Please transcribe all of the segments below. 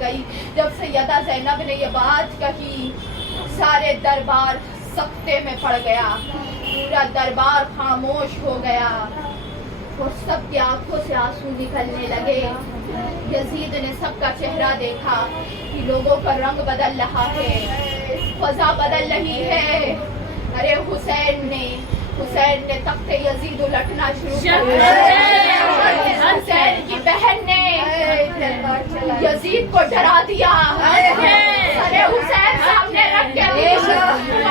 گئی. جب سیدہ زینب نے یہ بات کہی سارے دربار سکتے میں پڑ گیا, پورا دربار خاموش ہو گیا اور سب کی آنکھوں سے آنسو نکلنے لگے. یزید نے سب کا چہرہ دیکھا کہ لوگوں کا رنگ بدل رہا ہے, فضا بدل رہی ہے. ارے حسین نے تخت یزید الٹنا شروع کر دیا. حسین کی بہن نے یزید کو ڈرا دیا. ارے حسین سامنے رکھ کے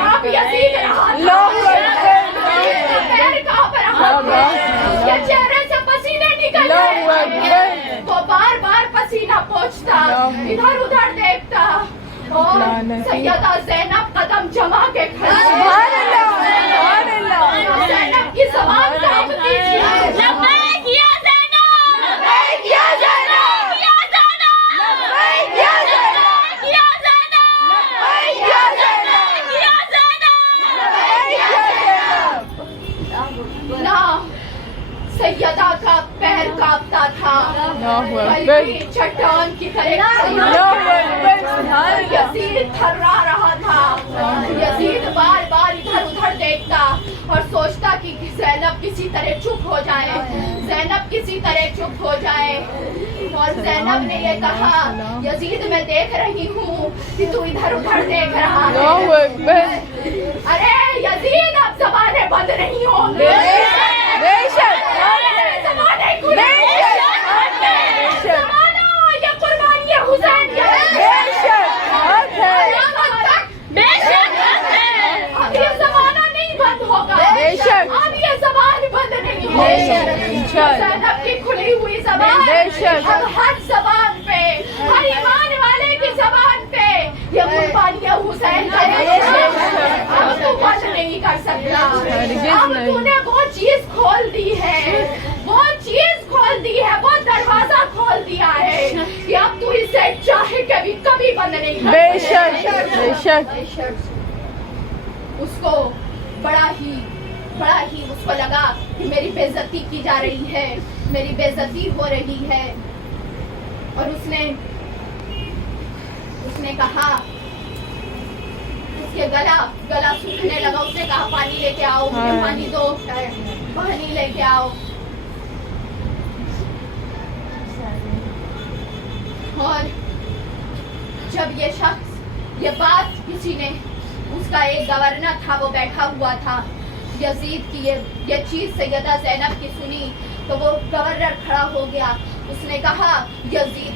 آپ یزید رہا کے چہرے سے پسینے نکل رہے, وہ بار بار پسینہ پوچھتا, ادھر ادھر دیکھتا اور سیدہ زینب قدم جما کے کھڑی. زینب کی زبان کانپتی تھی. لبیک یا زینب, لبیک یا زینب, یا زینب, لبیک یا زینب, یا زینب, لبیک یا زینب, یا زینب, لبیک یا زینب. نا سیدہ کا پیر کانپتا تھا, قلبی چٹان کی طرح. یزید تھرا رہا تھا. یزید بار بار ادھر ادھر دیکھتا اور سوچتا کہ زینب کسی طرح چپ ہو جائے, زینب کسی طرح چپ ہو جائے. اور زینب نے یہ کہا, یزید میں دیکھ رہی ہوں کہ تو ادھر ادھر دیکھ رہا ہے. ارے یزید اب زبانیں بند نہیں ہوں گی. زینب کی کھلی ہوئی زبان اب ہر زبان پہ, ہر ایمان والے کی زبان پہ یہ قربانیاں حسین کرے. اب تو بچ نہیں کر سکتا. اب تو نے وہ چیز کھول دی ہے, وہ چیز کھول دی ہے, وہ دروازہ کھول دیا ہے کہ اب تو اسے چاہے کبھی بند نہیں کر سکتا. اس کو بڑا ہی اس کو لگا کہ میری بے عزتی کی جا رہی ہے, میری بے عزتی ہو رہی ہے. اور اس نے کہا, اس کے گلا سوکھنے لگا. اس نے کہا پانی لے کے آؤ, مجھے پانی دو, پانی لے کے آؤ. اور جب یہ شخص یہ بات کسی نے, اس کا ایک گورنر تھا وہ بیٹھا ہوا تھا, یزید کی یہ چیز سیدہ زینب کی سنی تو وہ گورنر کھڑا ہو گیا. اس نے کہا یزید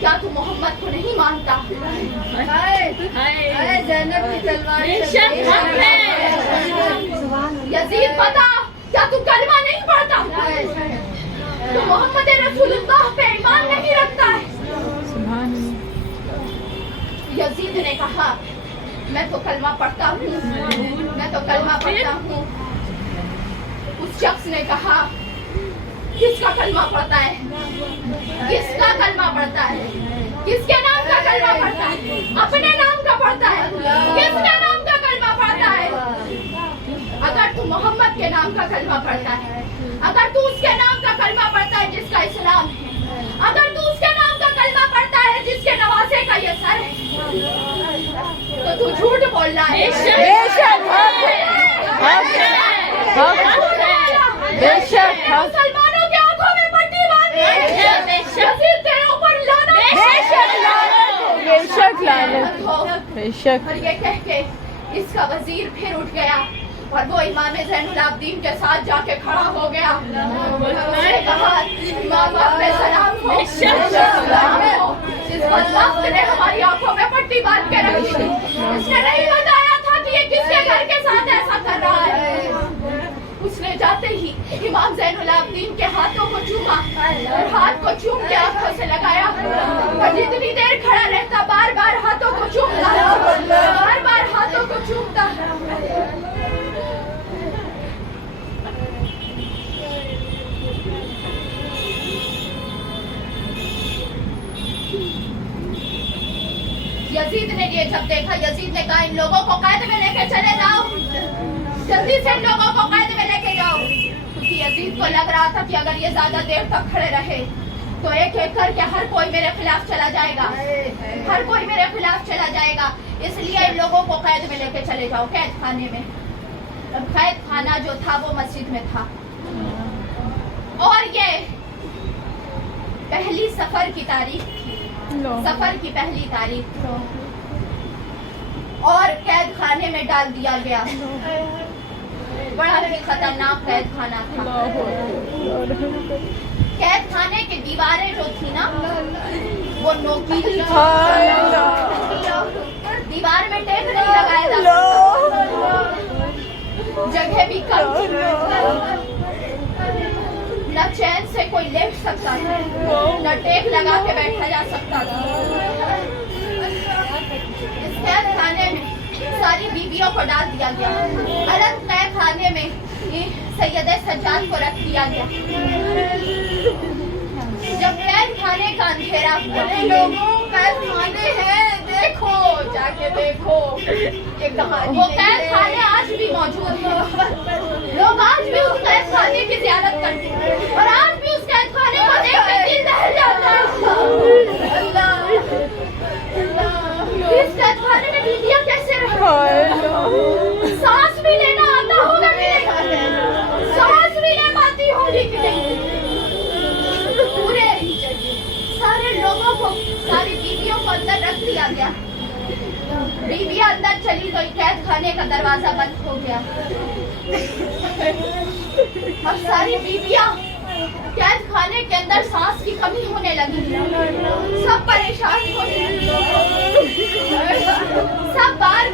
کیا تو محمد کو نہیں مانتا؟ زینب کی تلوار. یزید بتا کیا تو کلمہ نہیں پڑھتا؟ تو محمد رسول اللہ پہ ایمان نہیں رکھتا ہے؟ یزید نے کہا میں تو کلمہ پڑھتا ہوں, میں تو کلمہ پڑھتا ہوں. اس شخص نے کہا کس کا کلمہ پڑھتا ہے, کس کا کلمہ پڑھتا ہے, کس کے نام کا کلمہ پڑھتا ہے؟ اپنے نام کا پڑھتا ہے. کس کے نام کا کلمہ پڑھتا ہے؟ اگر تو محمد کے نام کا کلمہ پڑھتا ہے, اگر تو اس کے نام کا کلمہ پڑھتا ہے جس کا اسلام ہے, اگر تو اس کے نام کا کلمہ پڑھتا ہے جس کے نواسے کا یہ سر ہے, تو تو جھوٹ بول رہا ہے. مسلمانوں کے آنکھوں میں پٹی باندھی, یزید تیرے اوپر لعنت. اور یہ کہہ کے اس کا وزیر پھر اٹھ گیا اور وہ امام زین العابدین کے ساتھ جا کے کھڑا ہو گیا. اس نے کہا امام آپ پہ سلام ہو, جس بدبخت نے ہماری آنکھوں میں پٹی باندھ کے رکھی, اس نے نہیں بتایا تھا کہ یہ کس کے گھر کے ساتھ ایسا کر رہا ہے. اس نے جاتے ہی امام زین العابدین کے ہاتھوں کو چوما اور ہاتھ کو چوم کے آنکھوں سے لگایا, اور جتنی دیر کھڑا رہتا بار بار ہاتھوں کو چومتا, بار بار ہاتھوں کو چومتا. یزید نے یہ جب دیکھا, یزید نے کہا ان لوگوں کو قید میں لے کے چلے جاؤ, جلدی سے ان لوگوں کو قید میں لے کے جاؤ. کیونکہ یزید کو لگ رہا تھا کہ اگر یہ زیادہ دیر تک کھڑے رہے तो एक एक करके हर कोई मेरे खिलाफ चला जाएगा, हर कोई मेरे खिलाफ चला जाएगा। इसलिए इन लोगों को कैद में लेके चले जाओ, कैद खाने में। कैद खाना जो था वो मस्जिद में था। और ये पहली सफर की तारीख थी, सफर की पहली तारीख थी, और कैद खाने में डाल दिया गया। बड़ा ही खतरनाक कैद खाना था। कैद खाने की दीवारें जो थी ना वो नोकीली थी, दीवार में टेप नहीं लगाया जा सकता, जगह भी कम थी, न चैन से कोई लेट सकता था, न टेप लगा के बैठा जा सकता था। इस कैद खाने में सारी बीवियों को डाल दिया गया। अलग कैद खाने में सैयदे सज्जाद को रख दिया गया। जब कैद खाने का अंधेरा हुआ, लोगों कैद खाने हैं, देखो जाके देखो, वो कैद खाने आज भी मौजूद हैं। लोग आज भी उस कैद खाने की ज़ियारत करते हैं और आज भी उस कैद खाने को देख कर दिल दहल जाता है। अल्लाह, इस कैद खाने में बीवियां कैसे रहे? सांस भी लेना आता होगा कि नहीं? सांस भी ले पाती होगी कि नहीं? पूरे सारे लोगों को, सारी बीवियों को अंदर रख दिया गया। बीवियां अंदर चली गई, कैद खाने का दरवाजा बंद हो गया और सारी बीवियां कैद खाने के अंदर सांस की कमी होने लगी। सब परेशान होने लगे, सब बार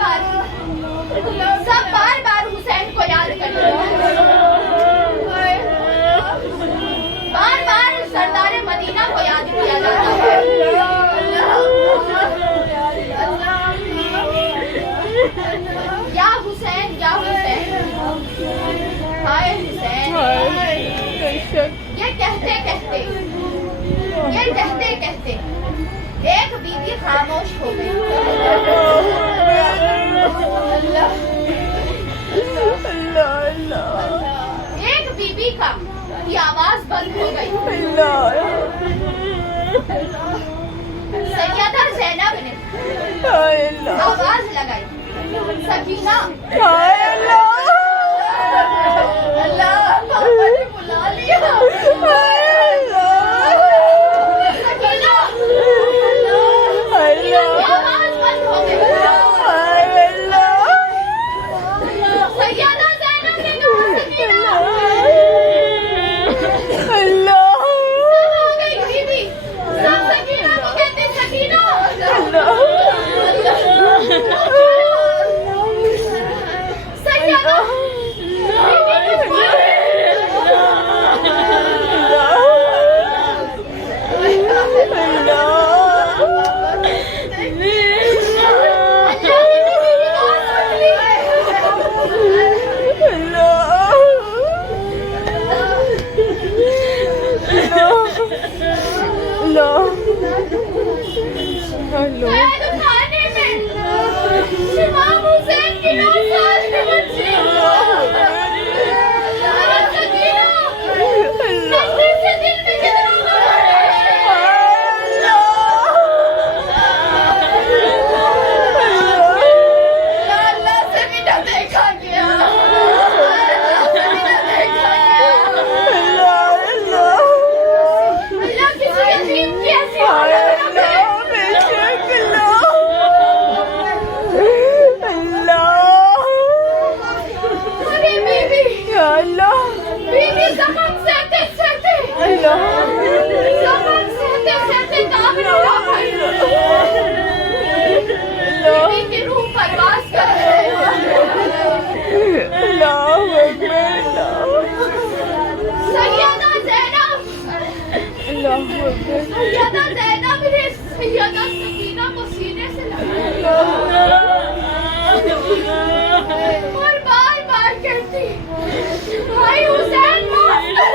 बार हुसैन को याद करते, बार बार सरदार मदीना को याद किया जाता है। या हुसैन, या हुसैन, हाय हुसैन। ये कहते कहते एक बीवी खामोश हो गई। एक बीवी की आवाज बंद हो गई। सैयदा ज़ैनब ने आवाज लगाई, सकीना। अल्लाह, पापा ने बुला लिया। सकीना, आवाज बंद हो गई। सैयदा ज़ैनब ने कहा, सकीना। सब हो गई बीवी, सब सकीना को कहते, सकीना। सैयदा सैयदा ज़ैनब ने सैयदा सकीना को सीने से लगाया और बार बार कहती, भाई हुसैन माफ कर।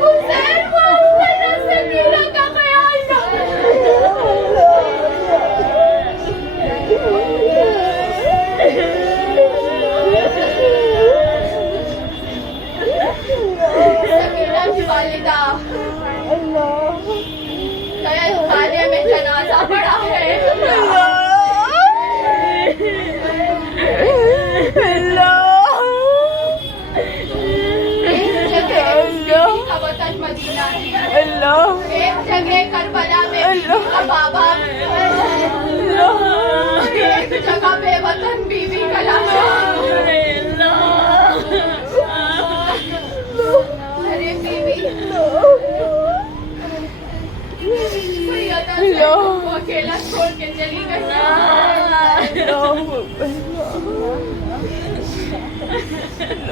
हुसैन माफ करना, सकीना का ख्याल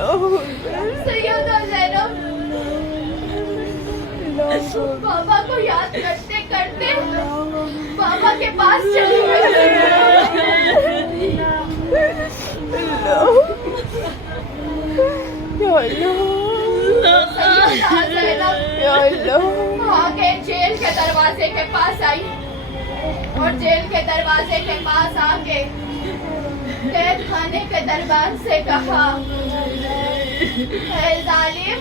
सैयदा ज़ैनब बाबा को याद करते करते बाबा के पास चली गई। आगे जेल के दरवाजे के पास आई और जेल के दरवाजे के पास आके कैद खाने के दरबार से कहा, ऐ जालिम,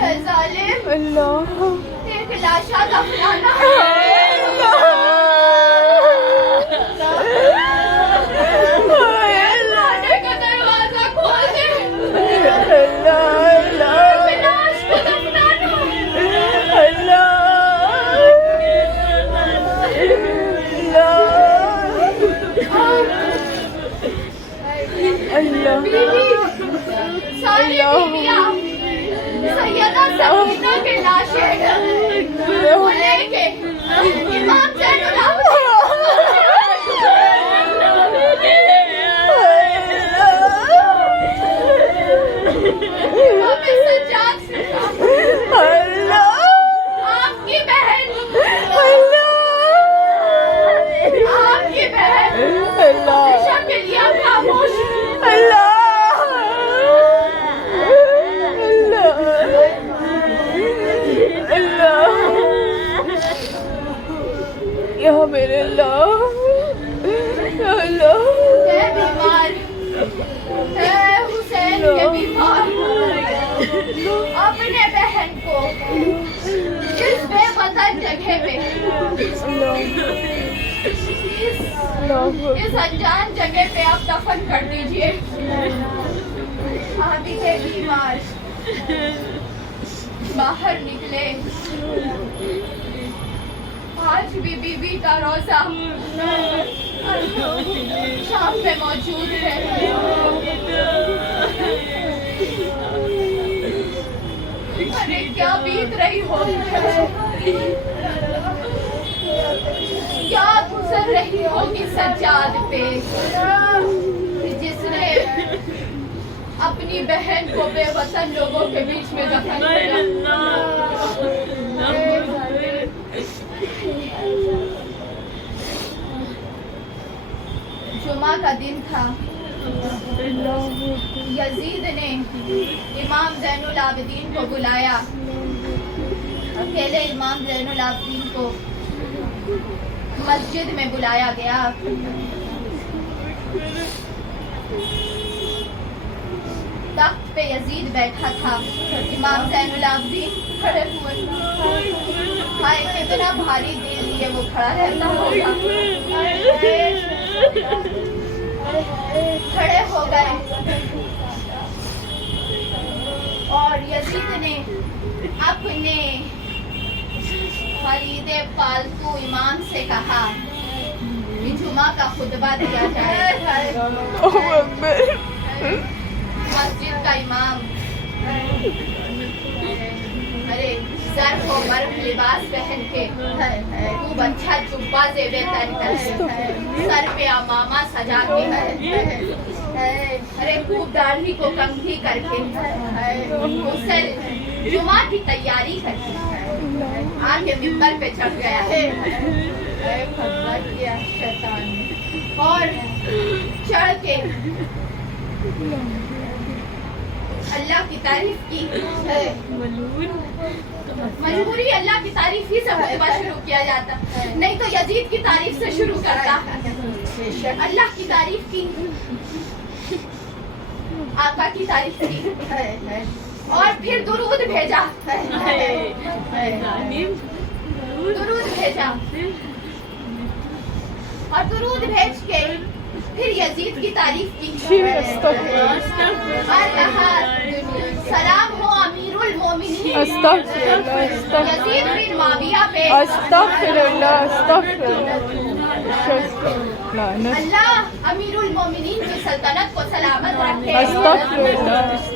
ऐ जालिम, एक लाशा दफनाना खाने का दरवाजा खोल दे, लाश को दफनाना। बीवी, सारी बीवियां सैयदा सकीना के लाशें लेके इमाम ज़ैनुल आबिदीन सज्जाद से आपकी बहन हमेशा के लिए खामोश। मेरे अल्लाह बीमार है हुसैन के बीमार अपने बहन को इस बेवतन जगह पे इस अनजान जगह पे आप दफन कर दीजिए। आदि के बीमार बाहर निकले। आज भी बीबी का रोजा शाम में मौजूद है। अरे क्या बीत रही होगी, क्या गुजर रही होगी सज्जाद पे, जिसने अपनी बहन को बेवतन लोगों के बीच में दफन किया। जुमा का दिन था। यजीद ने इमाम ज़ैनुल आबिदीन को बुलाया। अकेले इमाम ज़ैनुल आबिदीन को मस्जिद में बुलाया गया। तख्त पे यजीद बैठा था, इमाम ज़ैनुल आबिदीन खड़े हुए। हाय कितना भारी दिल लिए वो खड़ा रहता होगा। खड़े हो गए और यजीद ने अपने खरीदे पालतू इमाम से कहा कि जुमा का खुतबा दिया जाए। मस्जिद का इमाम अरे सर को मर्द लिबास पहन के खूब अच्छा जुब्बा जेबे तन कर सर पे अमामा सजा के अरे खूब दाढ़ी को कंघी करके मुसल जुमा की तैयारी करके आके मिंबर पे चढ़ गया है और चढ़ के अल्लाह की तारीफ की। मजबूरी अल्लाह की तारीफ ही से खुतबा शुरू किया जाता, नहीं तो यजीद की तारीफ से शुरू करता। अल्लाह की तारीफ की, आका की तारीफ की और फिर दुरूद भेजा। दुरूद भेजा और दुरूद भेज के फिर यजीद की तारीफ की और कहा सलाम हो अमीरुल मोमिनीन यजीद बिन माविया पे। अल्लाह अमीरुल मोमिनीन की सल्तनत को सलामत रखे,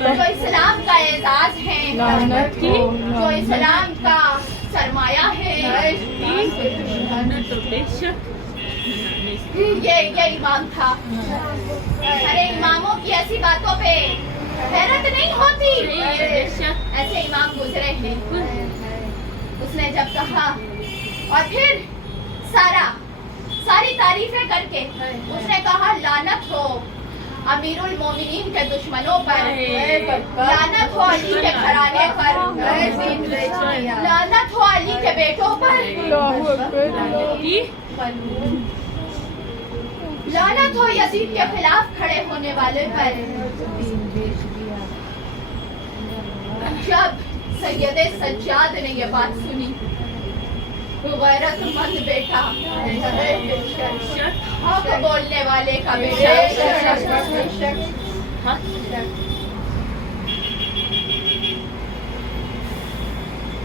जो इस्लाम का एजाज है, जो इस्लाम का सरमाया है। یہ امام تھا. ارے اماموں کی ایسی باتوں پہ حیرت نہیں ہوتی. ایسے امام گزرے ہیں. اس نے جب کہا اور پھر ساری تعریفیں کر کے اس نے کہا لعنت ہو امیر المومنین کے دشمنوں پر, لعنت ہو علی کے گھرانے پر, لعنت ہو علی کے بیٹوں پر, لعنت ہو یزید کے خلاف کھڑے ہونے والے پر. جب سید سجاد نے یہ بات سنی, غیرت مند بیٹا, حق بولنے والے کا بیٹا,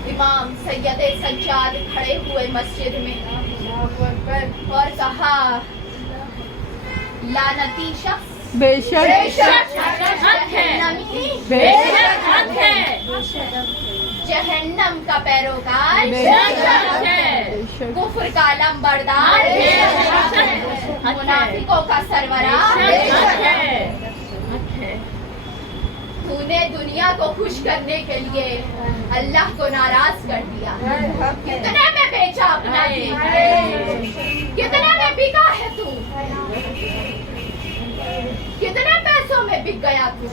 امام سید سجاد کھڑے ہوئے مسجد میں اور کہا لعنتی شخص بے شک جہنم کا پیروکار, کفر کا علم بردار, منافقوں کا سربراہ. تو نے دنیا کو خوش کرنے کے لیے اللہ کو ناراض کر دیا. کتنے میں بیچا اپنا دین, کتنے میں بکا ہے تو, کتنے پیسوں میں بک گیا تو,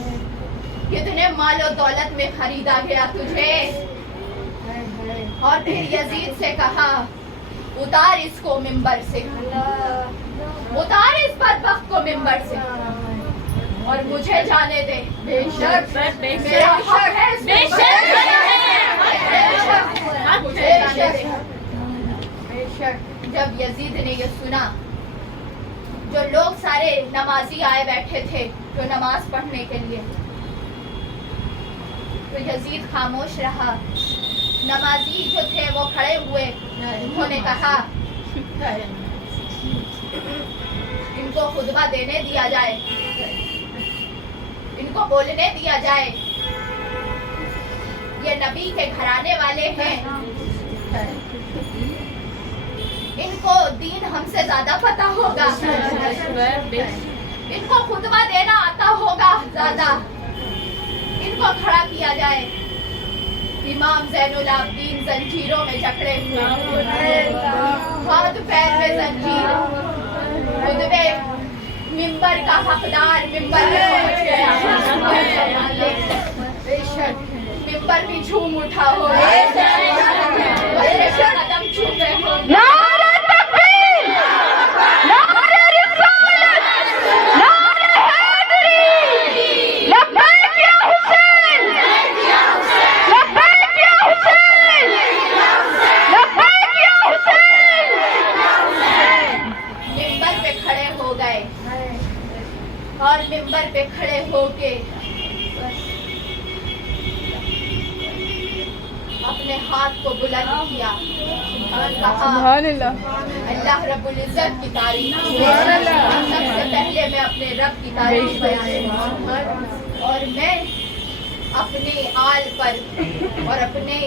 کتنے مال و دولت میں خریدا گیا تجھے. اور پھر یزید سے کہا اتار اس کو منبر سے, اتار اس بدبخت کو منبر سے اور مجھے جانے دے. بے شک میرا حق ہے, مجھے جانے دے. جب یزید نے یہ سنا, جو لوگ سارے نمازی آئے بیٹھے تھے جو نماز پڑھنے کے لیے, تو یزید خاموش رہا. نمازی جو تھے وہ کھڑے ہوئے, انہوں نے کہا ان کو خطبہ دینے دیا جائے, ان کو بولنے دیا جائے. یہ نبی کے گھرانے والے ہیں, ان کو دین ہم سے زیادہ پتہ ہوگا, ان کو خطبہ دینا آتا ہوگا زیادہ. ان کو کھڑا کیا جائے. امام زین العابدین زنجیروں میں جکڑے ہوئے, ہاتھ پیر میں زنجیر, خطبے منبر کا حقدار ممبر میں پہنچ گیا. ممبر بھی جھوم اٹھا ہوگا, قدم چھوٹے ہوں. اور منبر پہ کھڑے ہو کے اپنے ہاتھ کو بلند کیا اور کہا اللہ رب العزت کی تعریف. سب سے پہلے میں اپنے رب کی تعریف بیان کروں اور میں اپنے آل پر اور اپنے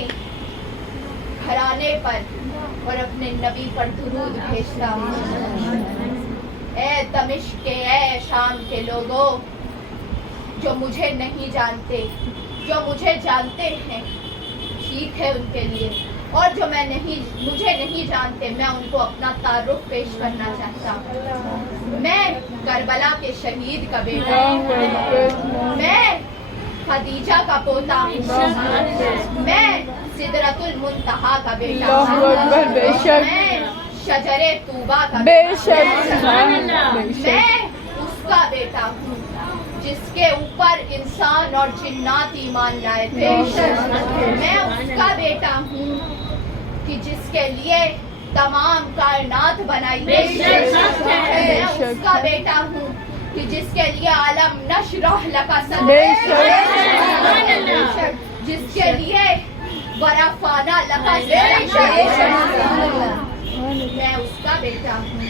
گھرانے پر اور اپنے نبی پر درود بھیجتا ہوں. اے دمشق کے, اے شام کے لوگوں جو مجھے نہیں جانتے, جو مجھے جانتے ہیں ٹھیک ہے ان کے لیے, اور جو مجھے نہیں جانتے میں ان کو اپنا تعارف پیش کرنا چاہتا ہوں. میں کربلا کے شہید کا بیٹا ہوں, میں خدیجہ کا پوتا ہوں, میں سدرۃ المنتہا کا بیٹا ہوں, میں شجر طوبہ کا بیٹا ہوں, میں اس کا بیٹا ہوں جس کے اوپر انسان اور جنات ایمان لائے تھے. میں اس کا بیٹا ہوں کہ جس کے لیے تمام کائنات بنائی گئی. میں اس کا بیٹا ہوں کہ جس کے لیے عالم نشرح لک صدرک, جس کے لیے ورفعنا لک ذکرک. میں اس کا بیٹا ہوں,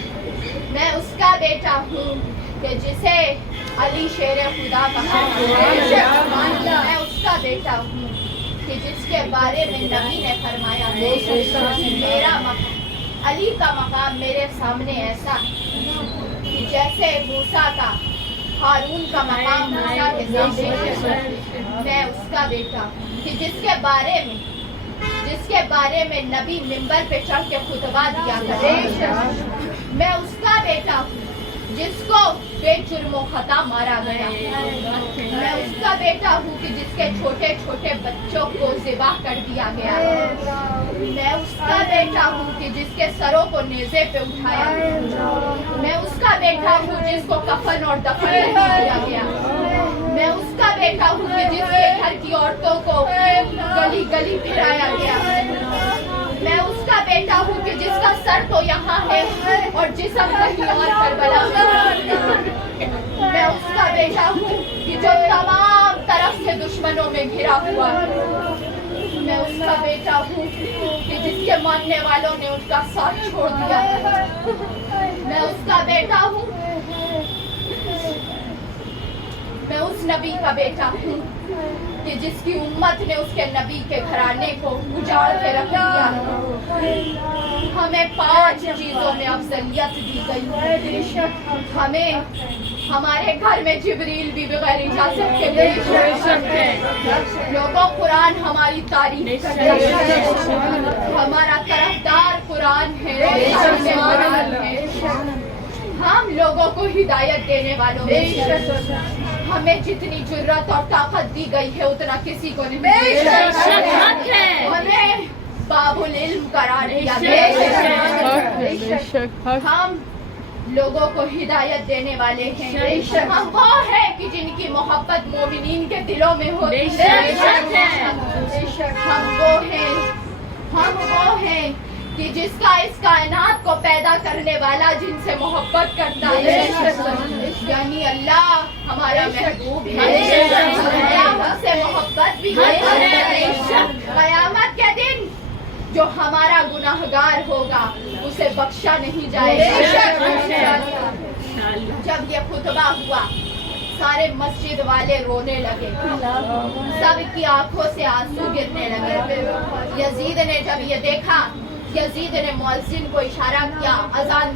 میں اس کا بیٹا ہوں کہ جسے علی شیر خدا کہا. میں اس کا بیٹا ہوں کہ جس کے بارے میں نبی نے فرمایا میرا مقام, علی کا مقام میرے سامنے ایسا जैसे मूसा का हारून का मकाम मूसा के सामने, मैं उसका बेटा हूँ कि जिसके बारे में नबी मिंबर पे चढ़ के खुतबा दिया करते। मैं उसका बेटा हूँ जिसको बेजुर्म खता मारा गया। मैं उसका बेटा हूँ कि जिसके छोटे छोटे बच्चों को ज़िबाह कर दिया गया। मैं उसका बेटा हूँ कि जिसके सरों को नेज़े पे उठाया। मैं उसका बेटा हूँ जिसको कफन और दफन नहीं किया गया। मैं उसका बेटा हूँ कि जिसके घर की औरतों को गली गली फिराया गया। मैं उसका बेटा हूँ कि जिसका सर तो यहाँ है और जिस्म कहीं और करबला में। मैं उसका बेटा हूँ कि जो तमाम तरफ से दुश्मनों में घिरा हुआ है। मैं उसका बेटा हूँ कि जिसके मानने वालों ने उसका साथ छोड़ दिया। मैं उसका बेटा हूँ, मैं उस नबी का बेटा हूँ कि जिसकी उम्मत ने उसके नबी के घराने को उजाड़ के रख दिया। हमें 5 चीजों में अफजलियत दी गई है। हमें हमारे घर में जिब्रील भी बगैर इजाजत के हैं। लोगों कुरान हमारी तारीफ करते हैं। हमारा तरफदार कुरान है। हम लोगों को हिदायत देने वालों में हमें जितनी जुर्रत और ताकत दी गई है उतना किसी को नहीं। हमें बाबुल इल्म करार दिया गया। हम लोगों को हिदायत देने वाले हैं। हम वो है कि जिनकी मोहब्बत मोमिनीन के दिलों में होती है। हम वो हैं कि जिसका इस कायनात को पैदा करने वाला जिनसे मोहब्बत करता है, यानी अल्लाह हमारा महबूब है। हमसे मोहब्बत भी करता है। क़यामत के दिन जो हमारा गुनाहगार होगा उसे बख्शा नहीं जाएगा। जब ये खुतबा हुआ सारे मस्जिद वाले रोने लगे, सबकी आंखों से आंसू गिरने लगे। यजीद ने जब ये देखा, यजीद ने मुअज्जिन को इशारा किया, अजान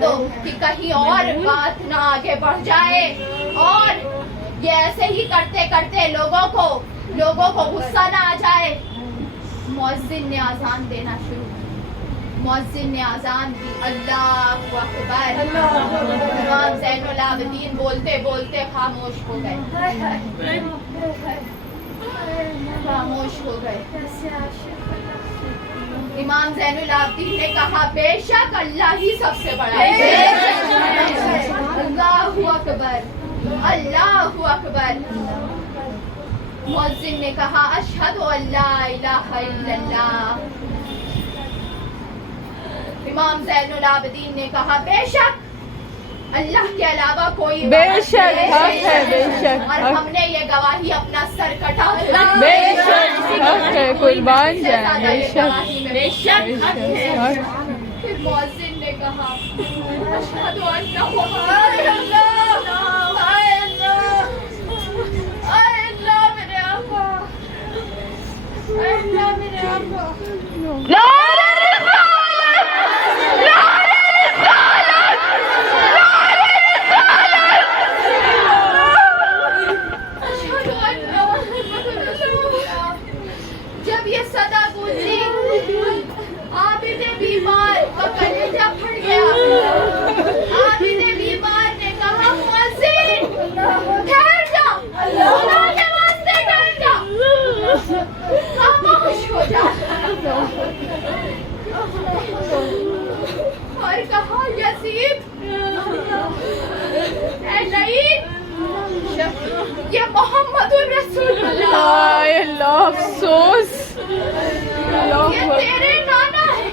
दो कि कहीं और बात ना आगे बढ़ जाए। और ये ऐसे ही करते करते लोगों को गुस्सा ना आ जाए। मुअज्जिन ने अजान देना शुरू की। मुअज्जिन ने अजान दी, अल्लाहु अकबर। इमाम ज़ैनुल आबिदीन बोलते बोलते खामोश हो गए। इमाम ज़ैनुल आबिदीन ने कहा, बेशक अल्लाह ही सबसे बड़ा है। अल्लाहु अकबर, अल्लाहु अकबर। मुअज्जिन ने कहा, अशहदु अल्ला इलाहा इल्लल्लाह। इमाम ज़ैनुल आबिदीन ने कहा, बेशक अल्लाह के अलावा कोई बेशक हक है, बेशक और हमने ये गवाही अपना सर कटा बेशक हक है, कुर्बान जाए। बेशक हक है। फिर मुअज्जिन ने कहा, अशहदु अन्ना मुहम्मदुर अल्लाह मेरे आका, अल्लाह मेरे आका। जब ये सदा गूंजी, आबिदे बीमार का कलेजा फट गया। आबिदे बीमार ने कहा, मुअज्जिन ठहर जा, खुदा के वास्ते ठहर जा, खामोश हो जा। और कहा, यजीद ऐ लईद, ये मोहम्मदुर रसूलुल्लाह, अफसोस, ये तेरे नाना है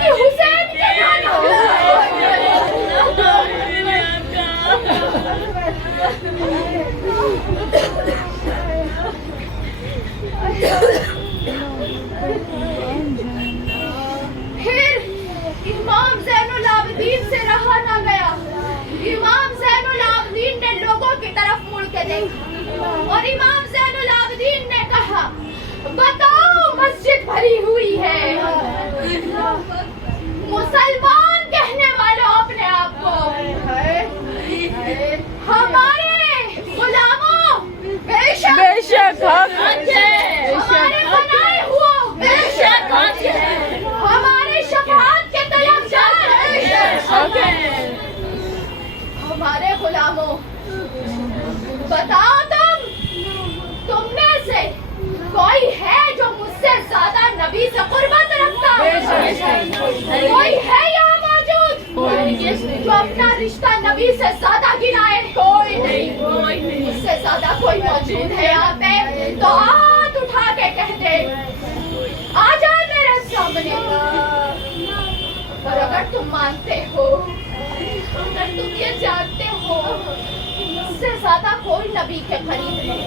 कि हुसैन के नाना। फिर इमाम ज़ैनुल आबिदीन से रहा ना गया। इमाम ज़ैनुल आबिदीन ने लोगों की तरफ मुड़ के देखा और इमाम ज़ैनुल आबिदीन ने कहा, बताओ मस्जिद भरी हुई है, मुसलमान से कुर्बत रखता? कोई है यहाँ मौजूद जो अपना रिश्ता नबी से ज्यादा गिनाए? कोई नहीं। उससे ज्यादा कोई मौजूद है यहाँ पे तो हाथ उठा के कह दे, आ जाए मेरे सामने। और अगर तुम मानते हो, अगर तुम ये जानते हो इससे ज्यादा कोई नबी के करीब नहीं,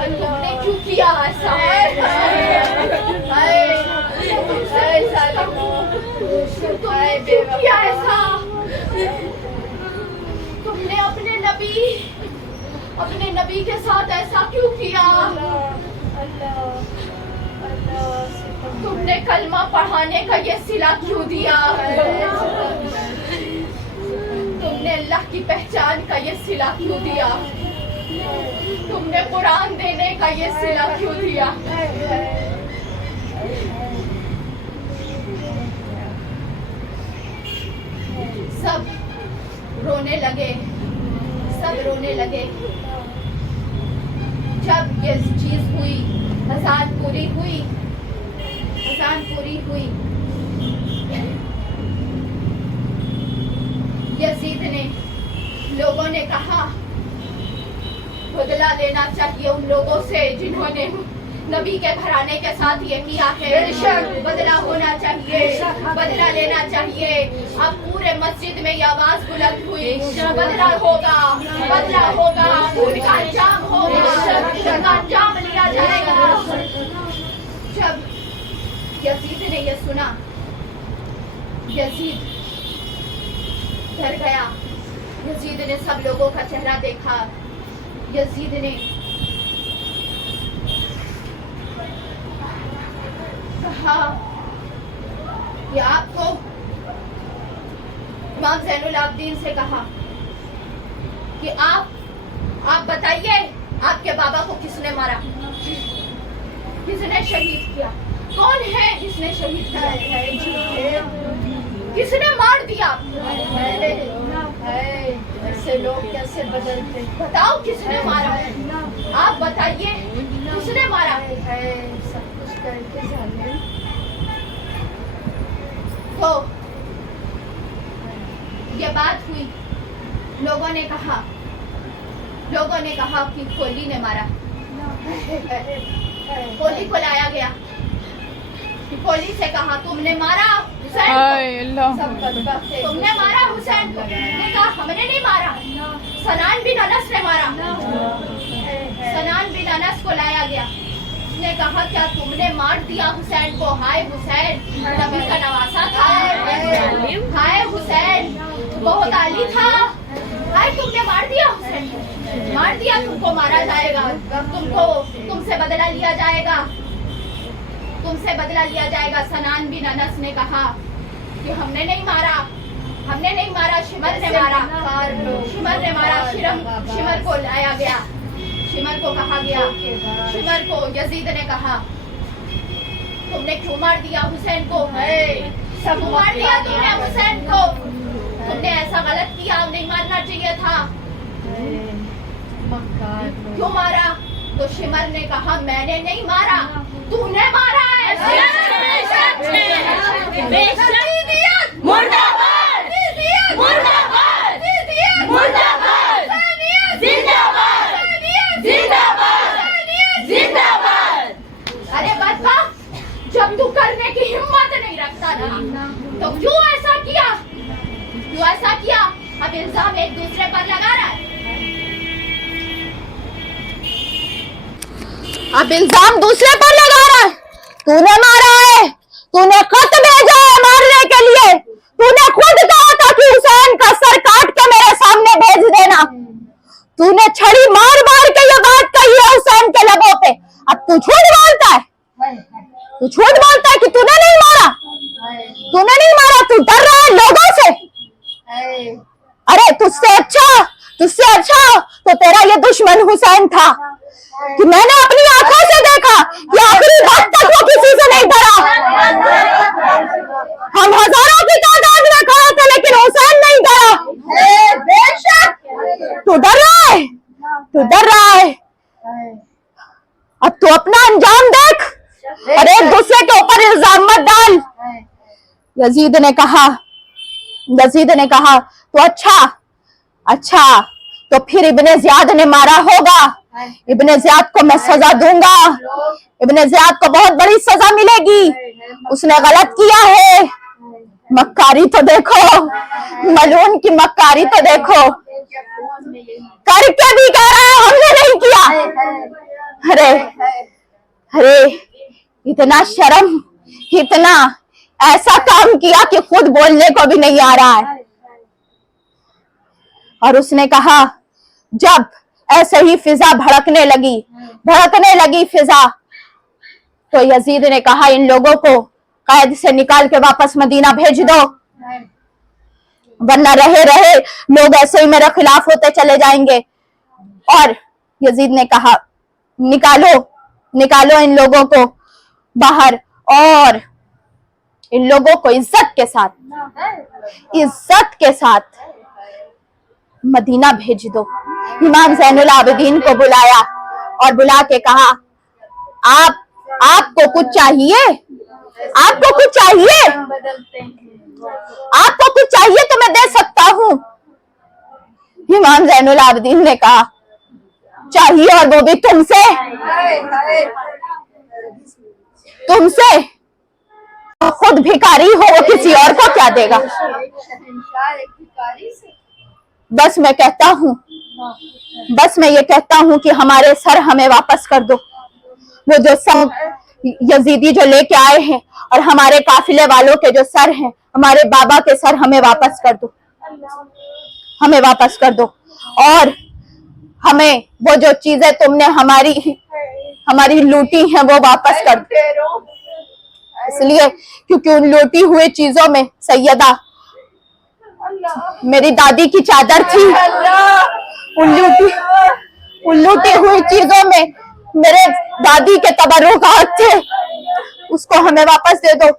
तुमने क्यों किया ऐसा? तुमने क्यों किया ऐसा? तुमने अपने नबी के साथ ऐसा क्यों किया? तुमने कलमा पढ़ाने का ये सिला क्यों दिया? तुमने अल्लाह की पहचान का ये सिला क्यों दिया? तुमने कुरान देने का ये सिला क्यों दिया? सब रोने लगे। जब ये चीज हुई, अजान पूरी हुई, यजीद ने, लोगों ने कहा बदला लेना चाहिए उन लोगों से जिन्होंने नबी के घराने के साथ ये किया है। बदला होना चाहिए, बदला लेना चाहिए। अब पूरे मस्जिद में ये आवाज बुलंद हुई, बदला होगा, उनका अंजाम होगा, उनका अंजाम लिया जाएगा। जब यजीद ने ये सुना, यजीद डर गया। यजीद ने सब लोगों का चेहरा देखा। यजीद ने कहा कि आपको, इमाम ज़ैनुल आबिदीन से कहा कि आप बताइए आपके बाबा को किसने मारा, किसने शहीद किया? कौन है जिसने शहीद किया? किसने मार दिया? ऐसे लोग कैसे बदलते? बताओ किसने मारा? आप बताइए किसने मारा? सब कुछ करके जाने। तो ये बात हुई, लोगों ने कहा कि कोली ने मारा। कोली को लाया गया, कोली से कहा तुमने मारा हुसैन को? तुमने मारा हुसैन को? ने कहा हमने नहीं मारा, सनान बिन अनस ने मारा। सनान बिन अनस को लाया गया, उसने कहा क्या तुमने मार दिया हुसैन को? हाय हुसैन नबी का नवासा था, हाय हुसैन बहुत आली था, हाय तुमने मार दिया हुसैन को, मार दिया, तुमको मारा जाएगा, तुमसे बदला लिया जाएगा, तुमसे बदला लिया जाएगा। सनान बिन अनस ने कहा कि हमने नहीं मारा, शिमर ने मारा, शिमर को लाया गया, शिमर को कहा गया, शिमर को यजीद ने कहा तुमने क्यों मार दिया हुसैन को? सब मार दिया तुमने हुसैन को, तुमने ऐसा गलत किया, नहीं मारना चाहिए था, क्यों मारा? तो शिमर ने कहा मैंने नहीं मारा, तूने मारा है। मुर्दाबाद, मुर्दाबाद, मुर्दाबाद, जिंदाबाद, जिंदाबाद, जिंदाबाद। अरे बता, जब तू करने की हिम्मत नहीं रखता था तो क्यों ऐसा किया? अब इल्जाम एक दूसरे पर लगा रहा है, तूने मारा है, तूने खत भेजा है मारने के लिए, तूने खुद कहा था कि हुसैन का सर काट के मेरे सामने भेज देना, तूने छड़ी मार मार के ये बात कही है हुसैन के लबों पे, अब तू झूठ बोलता है कि तूने नहीं मारा, तू डर रहा है लोगों से। अरे तुझसे अच्छा तो तेरा ये दुश्मन हुसैन था कि मैंने अपनी आंखों से देखा कि आखिरी वक्त तक वो किसी से नहीं डरा। हम हजारों की तादाद में खड़े थे लेकिन हुसैन नहीं डरा। बेशक तू डर रहा है, अब तू अपना अंजाम देख और एक दूसरे यजीद ने कहा तो अच्छा तो फिर इब्ने ज़ियाद ने मारा होगा, इब्ने ज़ियाद को मैं सजा दूंगा, इब्ने ज़ियाद को बहुत बड़ी सजा मिलेगी, उसने गलत किया है। मक्कारी तो देखो, मलून की मक्कारी तो देखो, करके भी कह रहा है हमने नहीं किया। अरे इतना शर्म, इतना ऐसा काम किया कि खुद बोलने को भी नहीं आ रहा है। और उसने कहा जब ऐसे ही फिजा भड़कने लगी फिजा, तो यजीद ने कहा इन लोगों को कैद से निकाल के वापस मदीना भेज दो, वरना रहे लोग ऐसे ही मेरे खिलाफ होते चले जाएंगे। और यजीद ने कहा निकालो इन लोगों को बाहर और इन लोगों को इज्जत के साथ मदीना भेज दो। इमाम ज़ैनुल आबिदीन को बुलाया और बुला के कहा आपको कुछ चाहिए, आपको कुछ चाहिए तो मैं दे सकता हूँ। इमाम ज़ैनुल आबिदीन ने कहा चाहिए, और वो भी तुमसे खुद भिखारी हो, वो किसी और को क्या देगा। बस मैं ये कहता हूँ कि हमारे सर हमें वापस कर दो, वो जो सब यजीदी जो लेके आए हैं और हमारे काफिले वालों के जो सर हैं, हमारे बाबा के सर हमें वापस कर दो, और हमें वो जो चीजें तुमने हमारी लूटी हैं वो वापस कर दो। इसलिए क्योंकि उन लूटी हुई चीजों में सैयदा मेरी दादी की चादर थी, उन लूटी हुई चीजों में मेरे दादी के तबर्रुकात थे, उसको हमें वापस दे दो,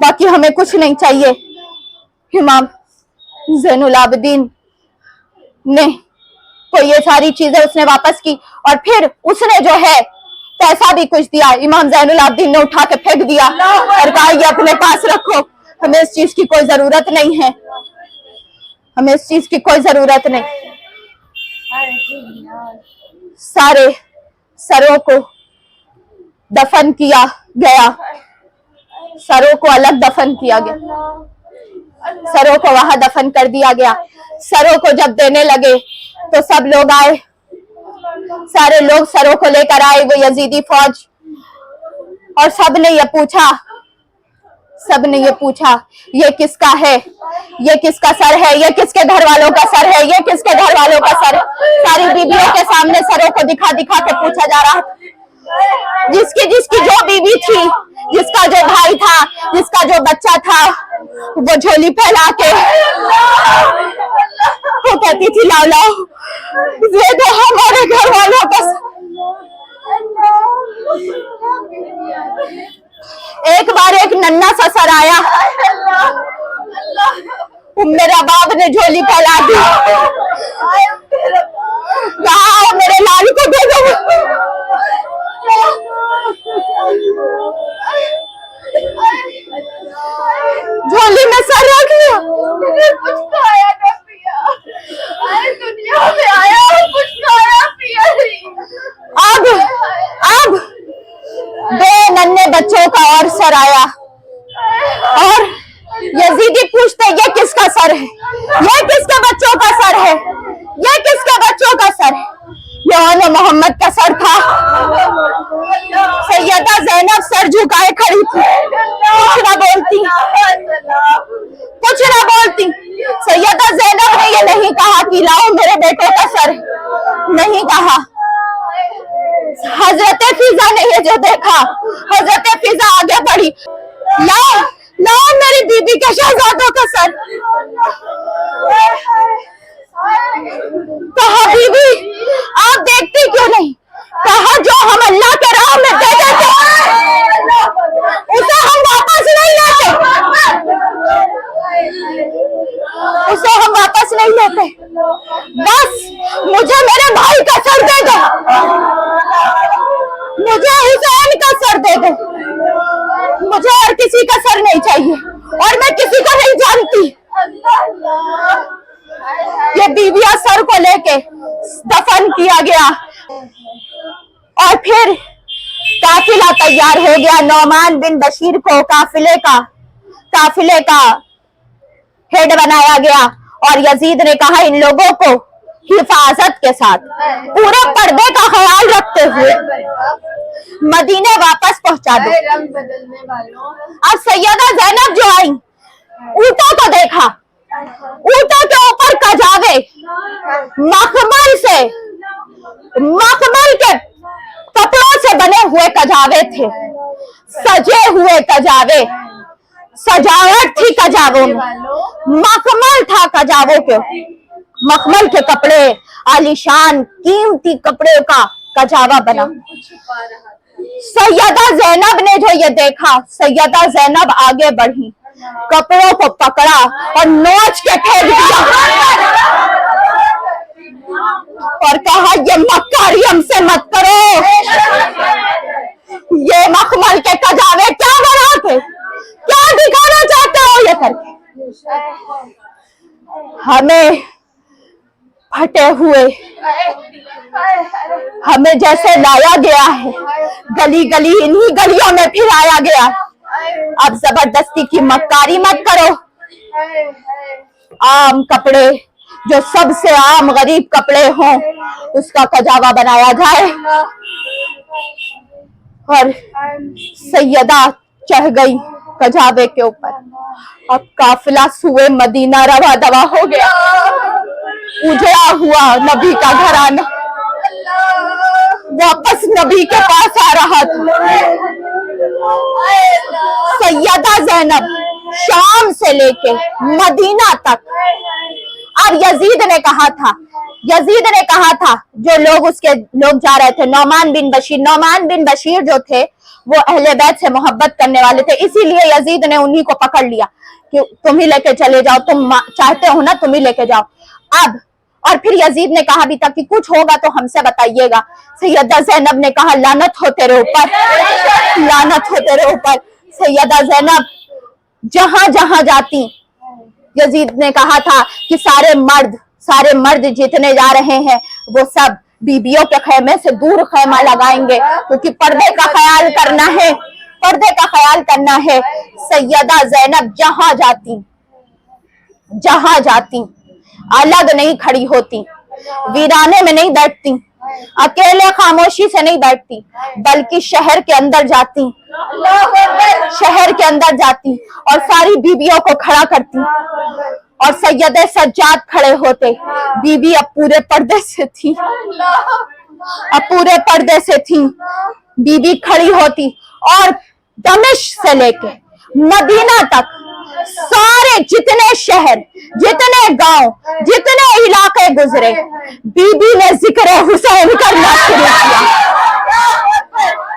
बाकी हमें कुछ नहीं चाहिए। इमाम ज़ैनुल आबिदीन ने तो ये सारी चीजें उसने वापस की, और फिर उसने जो है पैसा भी कुछ दिया। इमाम ज़ैनुल आबिदीन ने उठा के फेंक दिया और कहा ये अपने पास रखो, हमें इस चीज की कोई जरूरत नहीं है, हमें इस चीज की कोई जरूरत नहीं। सारे सरों को दफन किया गया, सरों को अलग दफन किया गया, सरों को वहां दफन कर दिया गया। सरों को जब देने लगे तो सब लोग आए, सारे लोग सरों को लेकर आए, वो यजीदी फौज, और सबने ये पूछा ये किसका है, ये किसका सर है, ये किसके घर वालों का सर है, ये किसके घर वालों का सर है। सारी बीवियों के सामने सरों को दिखा के पूछा जा रहा, जिसकी जो बीवी थी, जिसका जो भाई था, जिसका जो बच्चा था, वो झोली फैला के वो कहती थी लाओ ये तो हमारे घर वालों का। एक बार एक नन्हा सा सर आया, मेरा बाप ने झोली फैला दी, कहा मेरे लाल को दे दो। झोली में सर रख लिया, कुछ खाया ना पिया, दुनिया में आया और कुछ खाया पिया नहीं। अब 2 नन्हे बच्चों का और सर आया, और यजीदी पूछते ये किसका सर है, ये किसके बच्चों का सर है, ये किसके बच्चों का सर है। ये मोहम्मद का सर था। सैयदा ज़ैनब सर झुकाए खड़ी थी, कुछ ना बोलती। सैयदा ज़ैनब ने ये नहीं कहा कि लाओ मेरे बेटे का सर, नहीं कहा। हजरत फिजा ने ये जो देखा, हजरत फिजा आगे बढ़ी, लाओ मेरी बीबी के शहजादों का सर। कहा बीबी आप देखती क्यों नहीं, कहा जो हम अल्लाह के राह में दे देते उसे हम वापस नहीं लेते, बस मुझे मेरे भाई का सर दे दो, मुझे हुसैन का सर दे दो, मुझे और किसी का सर नहीं चाहिए। और मैं किसी को नहीं जानती। ये बीबिया सर को लेके दफन किया गया और फिर काफिला तैयार हो गया। नौमान बिन बशीर को काफिले का हेड बनाया गया और यजीद ने कहा इन लोगों को हिफाजत के साथ पूरे पर्दे का ख्याल रखते हुए मदीने वापस पहुंचा दो। अब सैयदा ज़ैनब जो आई, ऊँटों को देखा, ऊँटों के ऊपर कजावे, मखमल के कपड़ों से बने हुए कजावे थे, सजे हुए कजावे, सजावट थी कजावों में, मखमल था कजावों के, मखमल के कपड़े, आलीशान कीमती कपड़े का कजावा बना। सैयदा ज़ैनब ने जो ये देखा, सैयदा ज़ैनब आगे बढ़ी, कपड़ों को पकड़ा और नोच के फेंक दिया और कहा ये मक्कारी हमसे मत करो। ये मखमल के कजावे क्या बनाते, क्या दिखाना चाहते हो ये करके? हमें फटे हुए, हमें जैसे लाया गया है, गली गली इन्हीं गलियों में फिराया गया। अब जबरदस्ती की मक्कारी मत करो। आम कपड़े, जो सबसे आम गरीब कपड़े हों, उसका कजावा बनाया जाए। और सैयदा चढ़ गई कजावे के ऊपर। अब काफिला सुए मदीना रवा दवा हो गया, उजड़ा हुआ नबी का घराना वापस नबी के पास आ रहा था। सैयदा ज़ैनब शाम से लेके मदीना तक। अब यजीद ने कहा था जो लोग जा रहे थे, नौमान बिन बशीर जो थे वो अहले बैत से मोहब्बत करने वाले थे, इसीलिए यजीद ने उन्हीं को पकड़ लिया कि तुम ही लेके चले जाओ, तुम चाहते हो ना, तुम ही लेके जाओ। अब और फिर यजीद ने कहा भी था कि कुछ होगा तो हमसे बताइएगा। सैयदा ज़ैनब ने कहा लानत हो तेरे ऊपर, लानत हो तेरे ऊपर। सैयदा ज़ैनब जहां जहां जाती, यजीद ने कहा था कि सारे मर्द जितने जा रहे हैं वो सब बीबियों के खेमे से दूर खेमा लगाएंगे, क्योंकि पर्दे का ख्याल करना है। सैयदा ज़ैनब जहां जाती अलग नहीं खड़ी होती, वीराने में नहीं बैठती, अकेले खामोशी से नहीं बैठती, बल्कि शहर के अंदर जाती और सारी बीबियों को खड़ा करती। और सैयदे सज्जाद खड़े होते, बीबी अब पूरे पर्दे से थी, बीबी खड़ी होती और दमिश्क से लेके मदीना तक सारे जितने शहर, जितने गांव, जितने इलाके गुजरे, बीबी ने जिक्र हुसैन करना शुरू किया।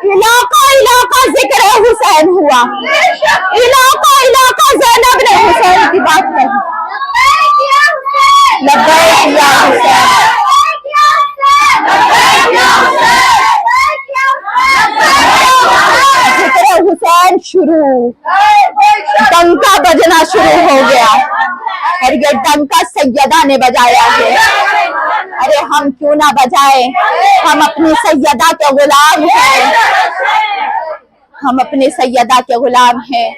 इलाका जिक्र हुसैन हुआ, इलाका ज़ैनब ने हुसैन की बात कही। लब्बैक या हुसैन, जिक्र हुसैन शुरू, डंका बजना शुरू हो गया और ये डंका सैयदा ने बजाया है। अरे हम क्यों ना बजाए, हम अपनी सैयदा के गुलाम हैं, हम अपनी सैयदा के गुलाम हैं।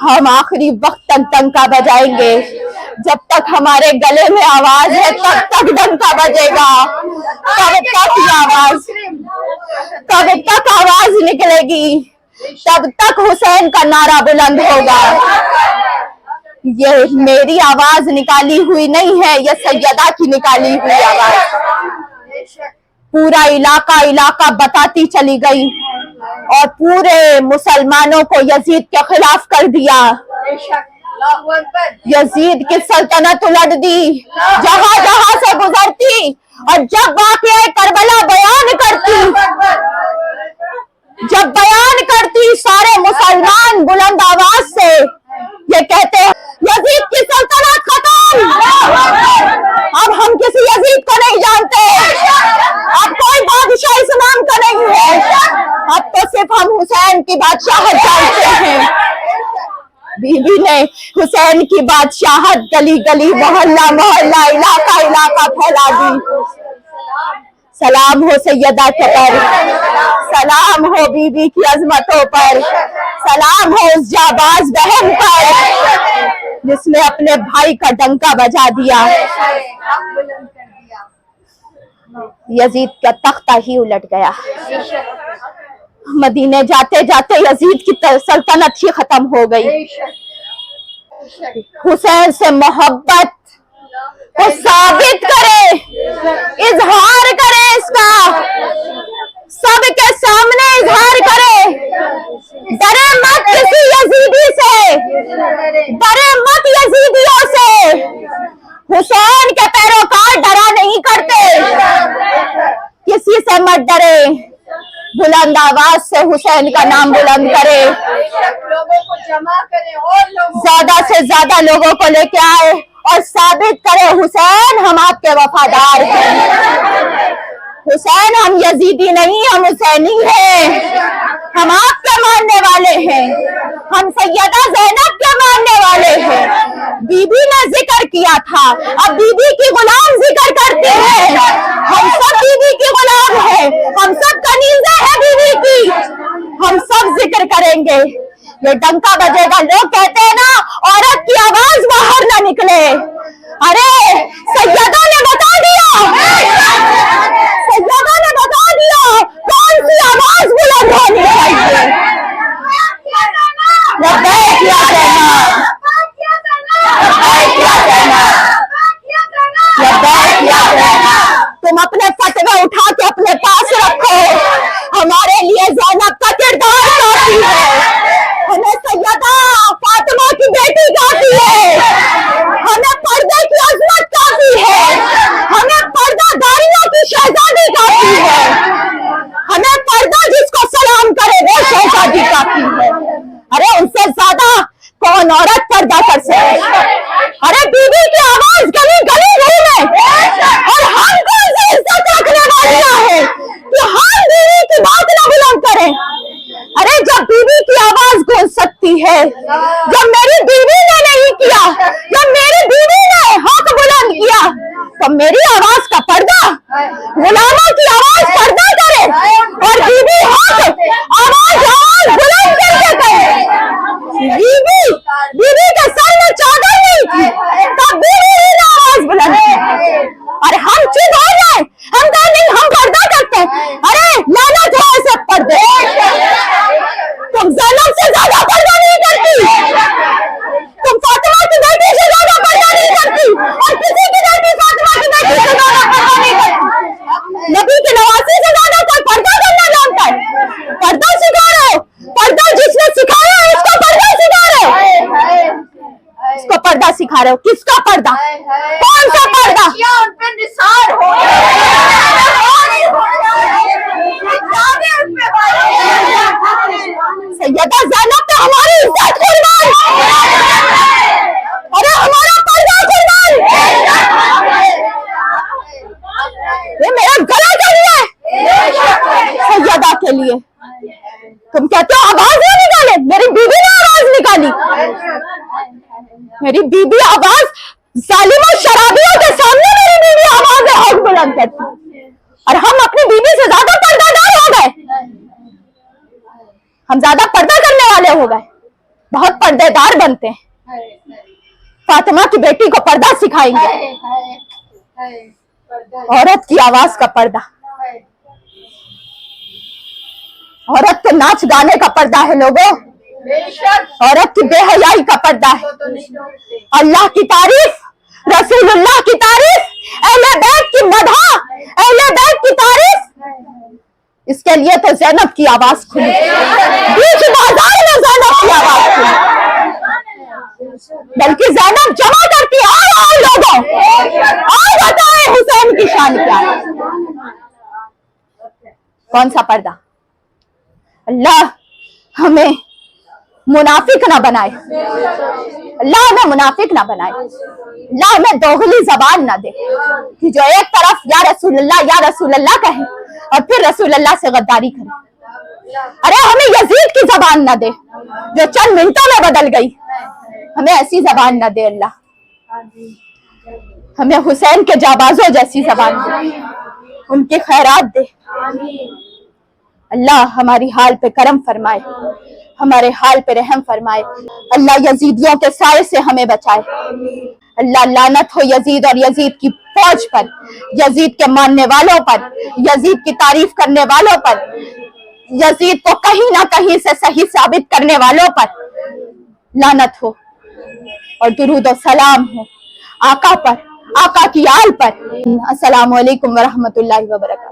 हम आखिरी वक्त तक डंका बजाएंगे, जब तक हमारे गले में आवाज है तब तक डंका बजेगा। कब तक आवाज निकलेगी, तब तक हुसैन का नारा बुलंद होगा। ये मेरी आवाज निकाली हुई नहीं है, ये सैयदा की निकाली हुई आवाज। पूरा इलाका बताती चली गई और पूरे मुसलमानों को यजीद के खिलाफ कर दिया। यजीद की सल्तनत उलट दी, जहां से गुजरती और जब वाक़या करबला बयान करती, सारे मुसलमान बुलंद आवाज से ये कहते हैं यजीद की सल्तनत खत्म, अब हम किसी यजीद को नहीं जानते, अब कोई बादशाह इस नाम का नहीं है, अब तो सिर्फ हम हुसैन की बादशाहत जानते हैं। बीबी यजीदी ने हुसैन की बादशाहत गली गली मोहल्ला मोहल्ला इलाका इलाका फैला दी। सलाम हो सैयदा के पर, सलाम हो बीबी की अजमतों पर, सलाम हो उस जाबाज बहन पर जिसने अपने भाई का डंका बजा दिया। यजीद का तख्ता ही उलट गया। मदीने जाते जाते यजीद की सल्तनत ही खत्म हो गई। हुसैन से मोहब्बत को साबित करे, इजहार करे, इसका सबके सामने इजहार करे। डरे मत किसी यजीदी से, डरे मत यजीदियों से। हुसैन के पैरोकार डरा नहीं करते, किसी से मत डरे। बुलंद आवाज से हुसैन का नाम बुलंद करे, लोगों को जमा करे और ज्यादा से ज्यादा लोगों को लेके आए और साबित करे हुसैन हम आपके वफादार हैं। हुसैन हम यजीदी नहीं, हम हुसैनी हैं, हम आपके मानने वाले हैं, हम सैयदा ज़ैनब के मानने वाले हैं। बीबी ने जिक्र किया था, अब बीबी की गुलाम जिक्र करते हैं। हम सब बीबी की गुलाम हैं, हम सब कनीज़े हैं बीबी की, हम सब जिक्र करेंगे। ये डंका बजेगा, लोग कहते हैं ना औरत की आवाज बाहर ना निकले। अरे सैयदा ने बता दिया, सैयदा ने बता दिया कौन सी आवाज बुलंद होनी चाहिए। लब्बैक या ज़ैनब, लब्बैक या ज़ैनब, लब्बैक या ज़ैनब। तुम अपने फतवे उठा के अपने पास रखो, हमारे लिए ज़ैनब का किरदार काफी है। हमें सैयदा फातिमा की बेटी काफी है, हमें पर्दे की अजमत काफी है, हमें पर्दादारियों की शहजादी काफी है, हमें पर्दा जिसको सलाम करे वो शहजादी काफी है। अरे उनसे ज्यादा कौन औरत पर्दा कर सकती? अरे बीबी की आवाज गली गली गई में, और हम कौन सी इज्जत रखने वालियां हैं कि हम बीबी की बात न बुलंद करें। अरे जब बीबी की आवाज गूंज सकती है, जब मेरी बीवी ने नहीं किया, जब मेरी बीवी ने हक बुलंद किया, तो मेरी आवाज का पर्दा, गुलामों की आवाज पर्दा करे और बीवी हक आवाज बुलंद करके करे। बीवी के सर में चादर नहीं थी, तब बीवी ने आवाज बुलंद की। अरे हम चुप हो जाए, हम कहें नहीं हम पर्दा करते हैं। अरे लानत हो ऐसे पर्दे, तुम ज़ैनब से ज्यादा पर्दा नहीं करती, तुम फातिमा की बेटी से ज्यादा पर्दा नहीं करती, और किसी की बेटी फातिमा की बेटी से ज्यादा पर्दा नहीं करती। नबी के नवासी से ज्यादा कोई पर्दा करना जानता है? पर्दा सिखा रहे हो, पर्दा जिसने सिखाया है उसको पर्दा सिखा रहे हो, उसको पर्दा सिखा रहे हो। किसका पर्दा? कौन सा पर्दा? उन पे निसार हो, सैयदा ज़ैनब पे हमारी इज्जत कुर्बान, अरे हमारा पर्दा कुर्बान। ये मेरा गला चाहिए सैयदा के लिए। तुम कहते हो आवाज नहीं निकाले, मेरी बीवी ने आवाज निकाली। मेरी बीवी आवाज जालिमों शराबियों के सामने मेरी बीवी आवाज हक बुलंद करती, और हम अपनी बीवी से ज्यादा पर्दादार हो गए, हम ज्यादा पर्दा करने वाले हो गए, बहुत पर्देदार बनते हैं। फातिमा की बेटी को पर्दा सिखाएंगे, औरत की आवाज का पर्दा, औरत के नाच गाने का पर्दा है लोगों, औरत की बेहयाई का पर्दा है। अल्लाह की तारीफ, रसूलुल्लाह की तारीफ, अहले बैत की मदह, अहले बैत की तारीफ, इसके लिए तो ज़ैनब की आवाज खुली, बीच बाजार में ज़ैनब की आवाज खुली। बल्कि ज़ैनब जमा करती, आओ लोगों, आओ बताएं हुसैन की शान क्या है। कौन सा पर्दा? अल्लाह हमें मुनाफिक ना बनाए, अल्लाह हमें मुनाफिक ना बनाए, अल्लाह हमें दोगली जबान ना दे कि जो एक तरफ या रसूल अल्लाह कहे और फिर रसूल अल्लाह से गद्दारी करे। अरे हमें यजीद की जबान ना दे जो चंद मिनटों में बदल गई, हमें ऐसी जबान न दे अल्लाह, हमें हुसैन के जाबाजों जैसी जबान दे, उनकी खैरात दे अल्लाह, हमारी हाल पे करम फरमाए, हमारे हाल पे रहम फरमाए अल्लाह, यजीदियों के साए से हमें बचाए अल्लाह। लानत हो यजीद और यजीद की फौज पर, यजीद के मानने वालों पर, यजीद की तारीफ करने वालों पर, यजीद को कहीं ना कहीं से सही साबित करने वालों पर लानत हो और दुरूद और सलाम हो आका पर, आका की आल पर। अस्सलामु अलैकुम व रहमतुल्लाहि व बरकातहू।